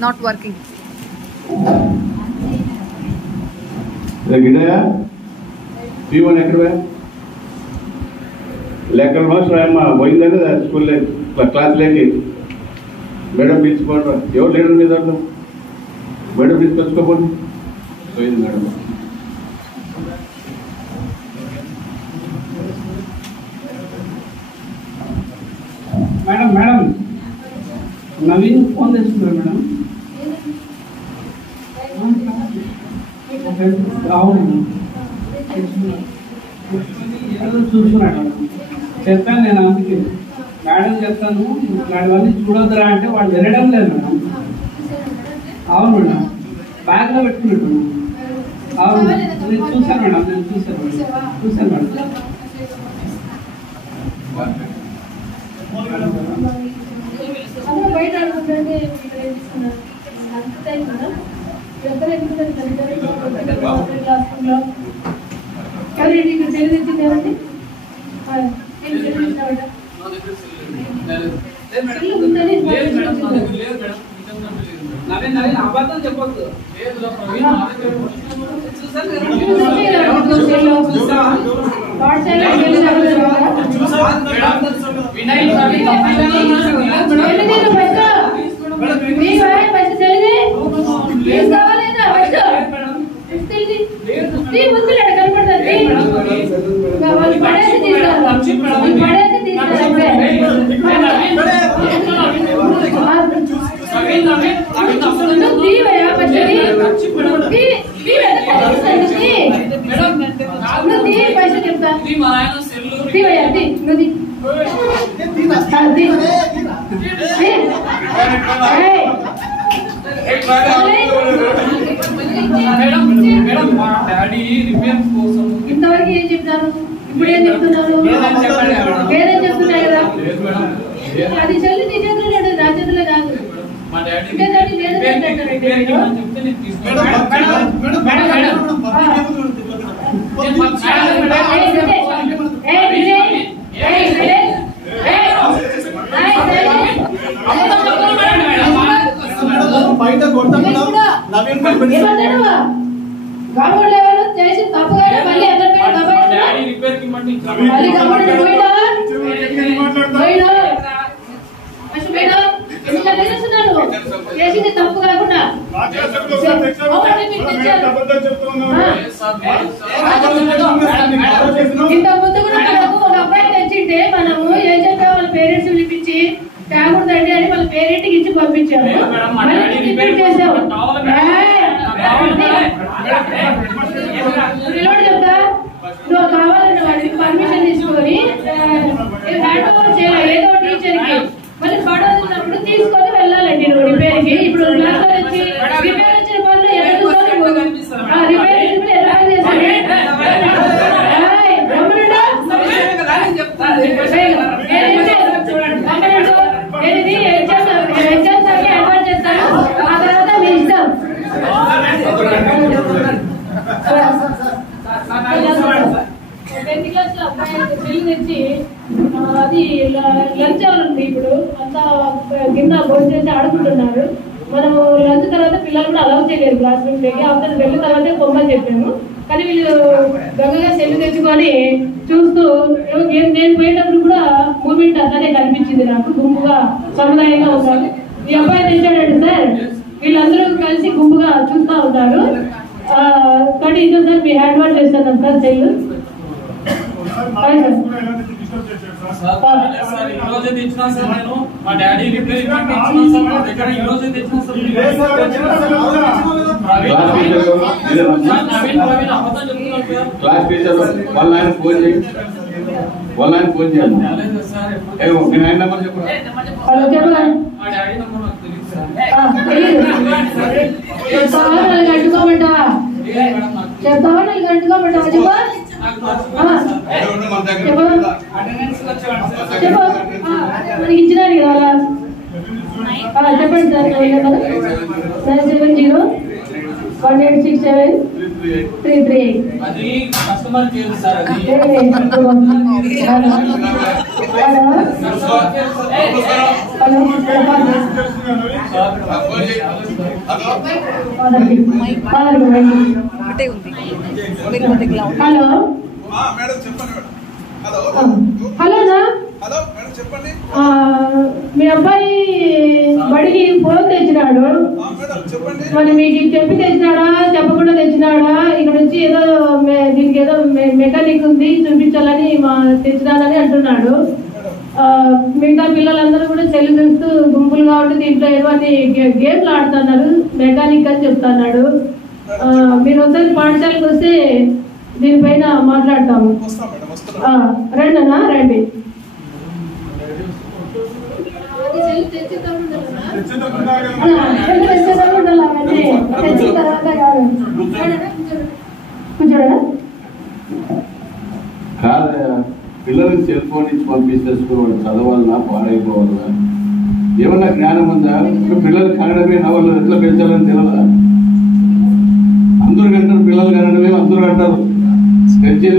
Not working. P1 ఎక్కడ లెక్కల master అమ్మ పోయిందా స్కూల్లో క్లాస్లోకి మేడం పిలుచుకోండి. ఎవరు లేడు మీద మేడం తీసుకొచ్చుకోపోండి. పోయింది madam. Madam madam Naveen phone తెచ్చుకున్నారు మేడం. అవును చూసుకున్నాడు. చెప్పాను నేను అందుకే మేడం చెప్తాను వాడివన్నీ చూడొద్దురా అంటే వాడు వినడం లేదు మేడం. అవును మేడం బ్యాగ్లో పెట్టుకున్నాడు మేడం. అవును నేను చూశాను మేడం. చూశాను మేడం. బయట ఆడుకుంటే తెలియదండి అబద్ధం చెప్పొద్దు. ఇంతవరకు ఏం చెప్తాను, ఇప్పుడు ఏం చెప్తున్నారు? వేరే చెప్తున్నాయి కదా. అది చెల్లి నీ చేతిలో లేదు, నా చేతిలో కాదు. గవర్నమెంట్ లెవెల్ చేసి తప్పుగా మళ్ళీ చేసింది తప్పు కాకుండా ఇంత ముందు కూడా మనకు ఒక అబ్బాయి తెచ్చింటే మనము ఏం చెప్పే వాళ్ళ పేరెంట్స్ పిలిపించి తేకూడదండి అని వాళ్ళ పేరెంట్ కి ఇచ్చి పంపించాము. చేసాము చెప్తా నువ్వు కావాలన్న వాడికి పర్మిషన్ తీసుకొని హ్యాండ్ ఓవర్ చేయాలి ఏదో టీచర్ కి. మళ్ళీ పడవచ్చినప్పుడు తీసుకొని వెళ్ళాలండి నువ్వు రిపేర్ కి. ఇప్పుడు రిపేర్ వచ్చిన పనులు ఎలా రిపేర్ ఎలా చేశారు? అడ్వాన్స్ చేస్తాను, ఆ తర్వాత మీ ఇష్టం. తెచ్చి అది లంచ్ అవర్ ఉంది. ఇప్పుడు అంతా కింద భోజనం చేసి ఆడుకుంటున్నారు. మనం లంచ్ తర్వాత పిల్లలు కూడా అలౌ చేయలేదు క్లాస్ రూమ్ లోకి. అతను వెళ్ళిన తర్వాత పొమ్మని చెప్పాము. కానీ వీళ్ళు గంగగా సెల్లు తెచ్చుకొని చూస్తూ నేను పోయేటప్పుడు కూడా మూమెంట్ అంతానే కనిపించింది నాకు. గుంపుగా సముదాయంగా ఉన్నారు. ఈ అబ్బాయి తెచ్చాడంటే సార్ వీళ్ళందరూ కలిసి గుంపుగా చూస్తూ ఉంటారు. కానీ ఇదో సార్ మీ హ్యాండ్ వాష్ చేస్తాను సార్ సెల్లు. ఈరోజే తెచ్చినా సార్ నేను మా డాడీ రిపేర్ ఇచ్చినా సార్ మా దగ్గర ఈరోజే తెచ్చినా సార్. క్లాస్ టీచర్ వాళ్ళ ఆయన ఫోన్ చేయాలి. నేను ఆయన నెంబర్ చెప్పు. మా డాడీ నెంబర్ నాకు తెలియదు సార్. చెప్తావా నాకు అంటుకోమంటావా చెప్పా మనకి ఇచ్చినారు కదా. చెప్పండి సార్ 970 1867338. అది కస్టమర్ కేర్ సార్ అది. హలో హలోనా మీ అబ్బాయి బడికి ఫోన్ తెచ్చినాడు. మరి మీకు చెప్పి తెచ్చినాడా చెప్పకుండా తెచ్చినాడా? ఇక్కడ నుంచి ఏదో దీనికి ఏదో మెకానిక్ ఉంది చూపించాలని తెచ్చినాడని అంటున్నాడు. మిగతా పిల్లలందరూ కూడా సెల్ చూస్తూ గుంపులుగా ఉండి దీంట్లో ఏదో అని గేమ్లు ఆడుతున్నారు, మెకానిక్ అని చెప్తున్నాడు. మీరు ఒకసారి పాఠశాలకు వస్తే దీనిపైన మాట్లాడతాము. రండి అన్నా, రండి. కాదయా, పిల్లలకి సెల్ ఫోన్ ఇచ్చి పంపిస్తే స్కూల్ వాళ్ళు చదవాలన్నా పాడైపోవాలన్నా ఏమన్నా జ్ఞానం ఉందా? పిల్లలు కనడమే నవలు ఎట్లా పెంచాలని తెలియదా? అందరూ కంటారు పిల్లలు కనడమే, అందరూ అంటారు పెంచేది